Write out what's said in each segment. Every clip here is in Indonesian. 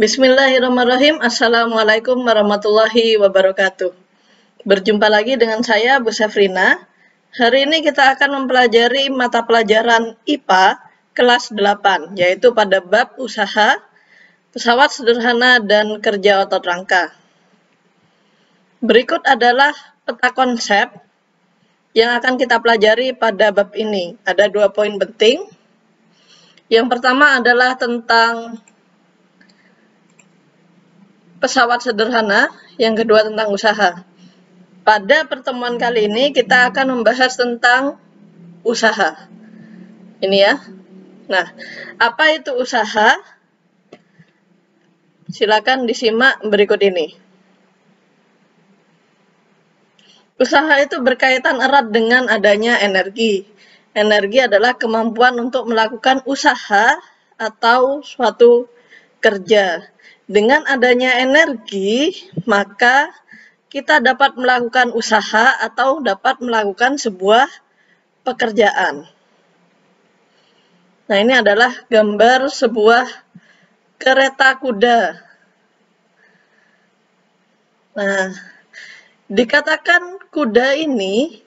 Bismillahirrahmanirrahim. Assalamualaikum warahmatullahi wabarakatuh. Berjumpa lagi dengan saya, Bu Safrina. Hari ini kita akan mempelajari mata pelajaran IPA kelas 8, yaitu pada bab usaha, pesawat sederhana, dan kerja otot rangka. Berikut adalah peta konsep yang akan kita pelajari pada bab ini. Ada 2 poin penting. Yang pertama adalah tentang pesawat sederhana, yang kedua tentang usaha. Pada pertemuan kali ini kita akan membahas tentang usaha. Ini ya. Nah, apa itu usaha? Silakan disimak berikut ini. Usaha itu berkaitan erat dengan adanya energi. Energi adalah kemampuan untuk melakukan usaha atau suatu kerja. Dengan adanya energi, maka kita dapat melakukan usaha atau dapat melakukan sebuah pekerjaan. Nah, ini adalah gambar sebuah kereta kuda. Nah, dikatakan kuda ini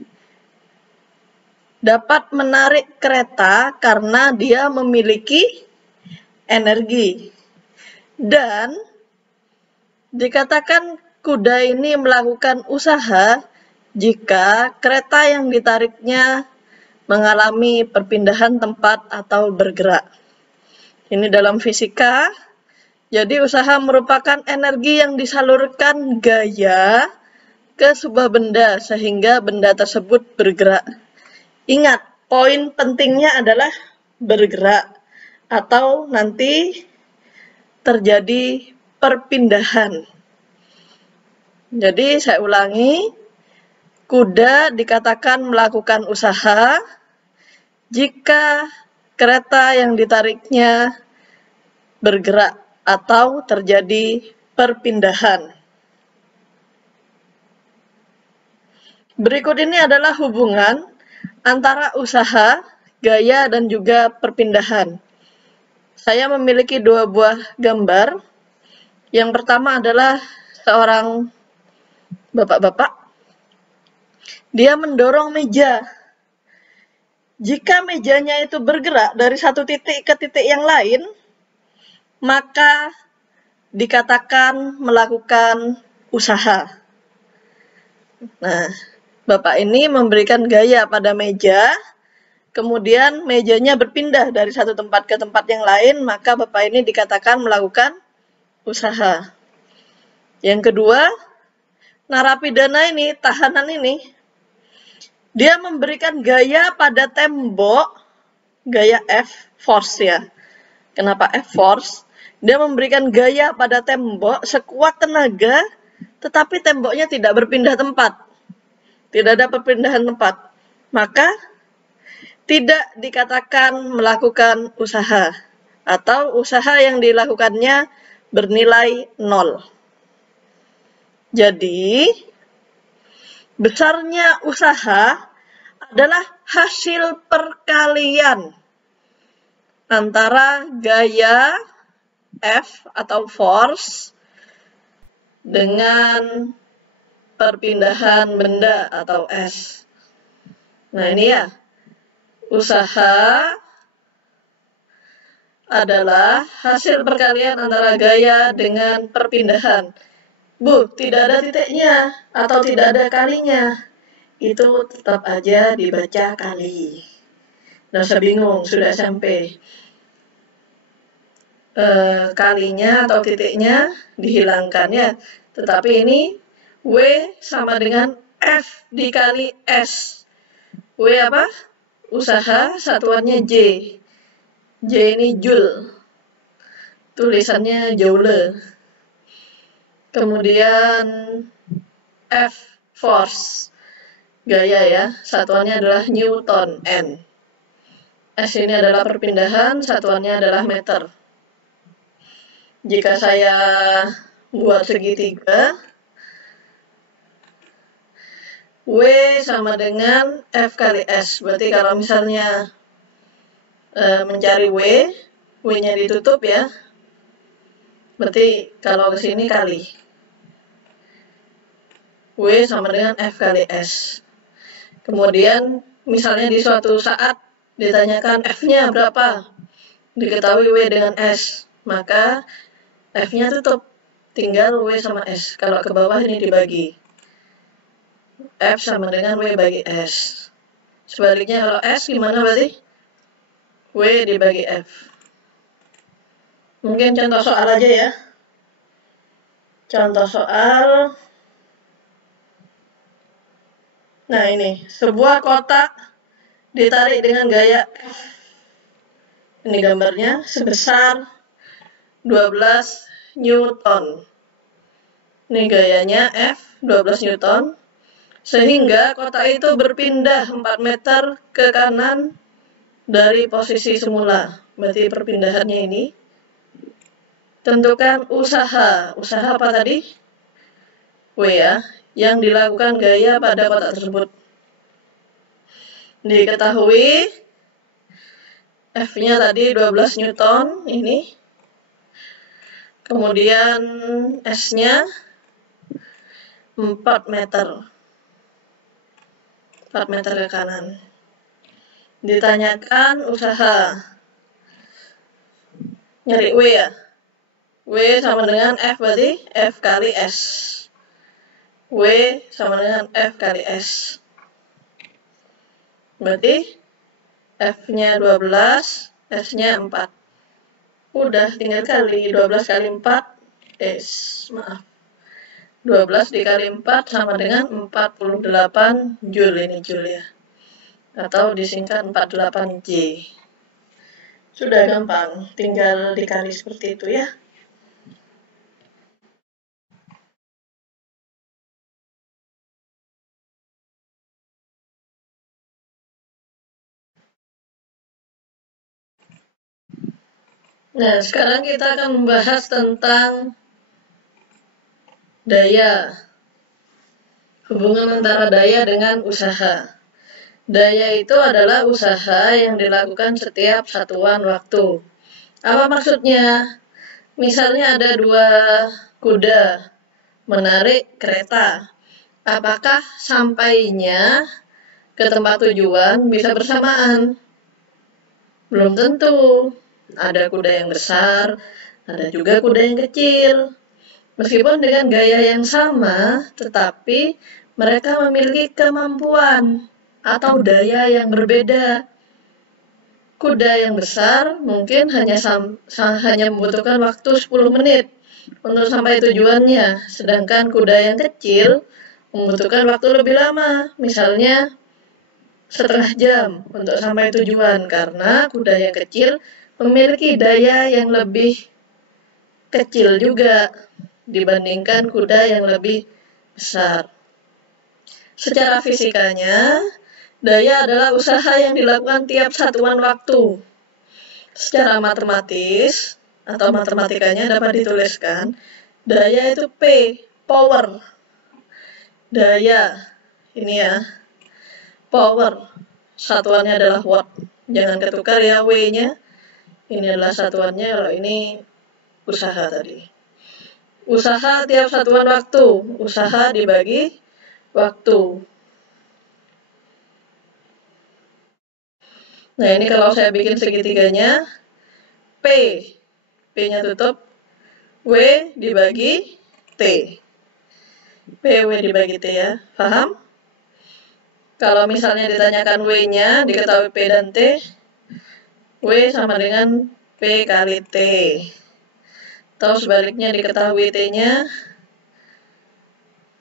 dapat menarik kereta karena dia memiliki energi. Dan dikatakan kuda ini melakukan usaha jika kereta yang ditariknya mengalami perpindahan tempat atau bergerak. Ini dalam fisika. Jadi usaha merupakan energi yang disalurkan gaya ke sebuah benda sehingga benda tersebut bergerak. Ingat, poin pentingnya adalah bergerak atau nanti terjadi perpindahan. Jadi saya ulangi, kuda dikatakan melakukan usaha jika kereta yang ditariknya bergerak atau terjadi perpindahan. Berikut ini adalah hubungan antara usaha, gaya, dan juga perpindahan. Saya memiliki 2 buah gambar. Yang pertama adalah seorang bapak-bapak. Dia mendorong meja. Jika mejanya itu bergerak dari satu titik ke titik yang lain, maka dikatakan melakukan usaha. Nah, bapak ini memberikan gaya pada meja, kemudian mejanya berpindah dari satu tempat ke tempat yang lain, maka bapak ini dikatakan melakukan usaha. Yang kedua, narapidana ini, tahanan ini, dia memberikan gaya pada tembok, gaya F, force ya. Kenapa F, force? Dia memberikan gaya pada tembok sekuat tenaga, tetapi temboknya tidak berpindah tempat. Tidak ada perpindahan tempat. Maka tidak dikatakan melakukan usaha, atau usaha yang dilakukannya bernilai 0. Jadi, besarnya usaha adalah hasil perkalian antara gaya F atau force dengan perpindahan benda atau S. Nah, ini ya. Usaha adalah hasil perkalian antara gaya dengan perpindahan. Bu, tidak ada titiknya atau tidak ada kalinya. Itu tetap aja dibaca kali. Nggak usah bingung, sudah SMP. Kalinya atau titiknya dihilangkan ya. Tetapi ini W sama dengan F dikali S. W apa? Usaha, satuannya J. J ini Joule. Tulisannya Joule. Kemudian F, force. Gaya ya, satuannya adalah Newton, N. S ini adalah perpindahan, satuannya adalah meter. Jika saya buat segitiga, W sama dengan F kali S. Berarti kalau misalnya mencari W, W-nya ditutup ya. Berarti kalau ke sini kali. W sama dengan F kali S. Kemudian misalnya di suatu saat ditanyakan F-nya berapa, diketahui W dengan S, maka F-nya tutup, tinggal W sama S. Kalau ke bawah ini dibagi, F sama dengan W bagi S. Sebaliknya kalau S gimana berarti? W dibagi F. Mungkin contoh soal aja ya. Contoh soal. Nah ini, sebuah kotak ditarik dengan gaya F. Ini gambarnya sebesar 12 Newton. Ini gayanya F, 12 Newton. Sehingga kotak itu berpindah 4 meter ke kanan dari posisi semula. Berarti perpindahannya ini. Tentukan usaha. Usaha apa tadi? W ya. Yang dilakukan gaya pada kotak tersebut. Diketahui F-nya tadi 12 Newton. Ini. Kemudian S-nya 4 meter. 4 meter ke kanan. Ditanyakan usaha. Nyari W ya. W sama dengan F berarti F kali S. W sama dengan F kali S. Berarti F-nya 12, S-nya 4. Udah tinggal kali. 12 kali 4. Maaf. 12 dikali 4 sama dengan 48 Joule, ini Joule ya. Atau disingkat 48 J. Sudah gampang, tinggal dikali seperti itu ya. Nah, sekarang kita akan membahas tentang daya. Hubungan antara daya dengan usaha. Daya itu adalah usaha yang dilakukan setiap satuan waktu. Apa maksudnya? Misalnya ada 2 kuda menarik kereta. Apakah sampainya ke tempat tujuan bisa bersamaan? Belum tentu. Ada kuda yang besar, ada juga kuda yang kecil. Meskipun dengan gaya yang sama, tetapi mereka memiliki kemampuan atau daya yang berbeda. Kuda yang besar mungkin hanya membutuhkan waktu 10 menit untuk sampai tujuannya, sedangkan kuda yang kecil membutuhkan waktu lebih lama, misalnya setengah jam untuk sampai tujuan, karena kuda yang kecil memiliki daya yang lebih kecil juga dibandingkan kuda yang lebih besar. Secara fisikanya, daya adalah usaha yang dilakukan tiap satuan waktu. Secara matematis atau matematikanya dapat dituliskan, daya itu P, power. Daya, ini ya, power. Satuannya adalah watt. Jangan ketukar ya W-nya. Ini adalah satuannya, kalau ini usaha tadi. Usaha tiap satuan waktu. Usaha dibagi waktu. Nah, ini kalau saya bikin segitiganya, P. P-nya tutup. W dibagi T. PW dibagi T ya. Paham? Kalau misalnya ditanyakan W-nya, diketahui P dan T, W sama dengan P kali T. Atau sebaliknya diketahui T-nya,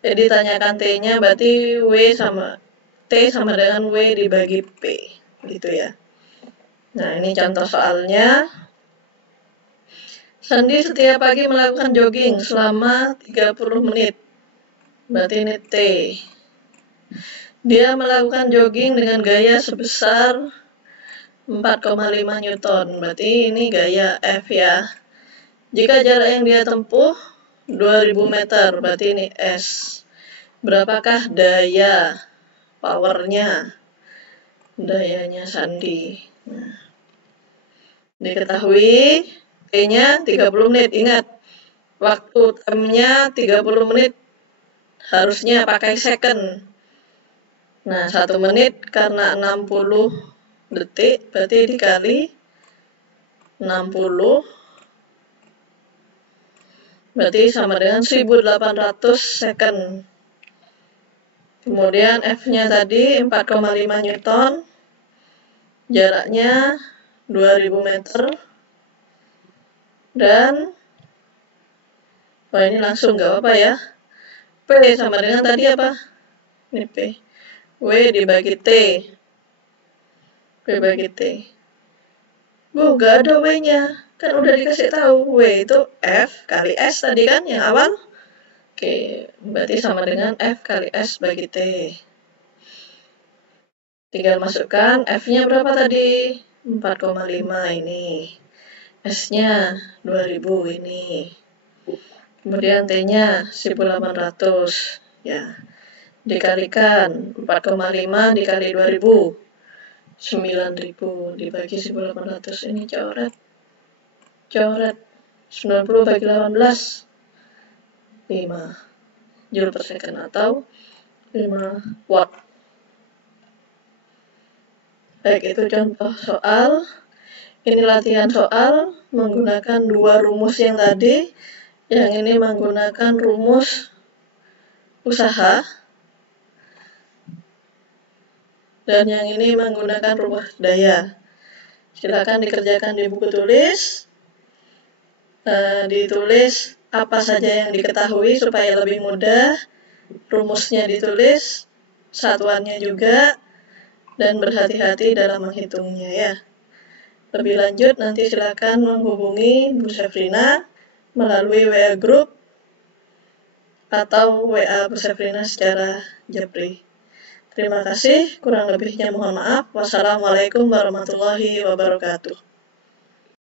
ditanyakan T-nya, berarti W sama T sama dengan W dibagi P. Gitu ya. Nah, ini contoh soalnya. Sandi setiap pagi melakukan jogging selama 30 menit. Berarti ini T. Dia melakukan jogging dengan gaya sebesar 4,5 Newton. Berarti ini gaya F ya. Jika jarak yang dia tempuh 2000 meter, berarti ini S. Berapakah daya? Powernya. Dayanya Sandi. Nah, diketahui T-nya 30 menit. Ingat, waktu time-nya 30 menit, harusnya pakai second. Nah, 1 menit karena 60 detik, berarti dikali 60, berarti sama dengan 1800 second. Kemudian F-nya tadi 4,5 Newton, jaraknya 2000 meter, dan ini langsung gak apa-apa ya. P sama dengan tadi apa? Ini P. W dibagi T. W bagi T. Gak ada W-nya. Kan udah dikasih tahu. W itu F kali S tadi kan yang awal. Oke, berarti sama dengan F kali S bagi T. Tinggal masukkan F-nya berapa tadi? 4,5 ini. S-nya 2000 ini. Kemudian T-nya 1800. Ya. Dikalikan 4,5 dikali 2000. 9000 dibagi 1800, ini coret 90 bagi 18, 5 joule per second atau 5 watt. Baik, itu contoh soal. Ini latihan soal menggunakan dua rumus yang tadi. Yang ini menggunakan rumus usaha, dan yang ini menggunakan rumus daya. Silakan dikerjakan di buku tulis. Ditulis apa saja yang diketahui supaya lebih mudah. Rumusnya ditulis, satuannya juga, dan berhati-hati dalam menghitungnya ya. Lebih lanjut nanti silakan menghubungi Bu Syafrina melalui WA Group atau WA Bu Syafrina secara japri. Terima kasih, kurang lebihnya mohon maaf. Wassalamualaikum warahmatullahi wabarakatuh.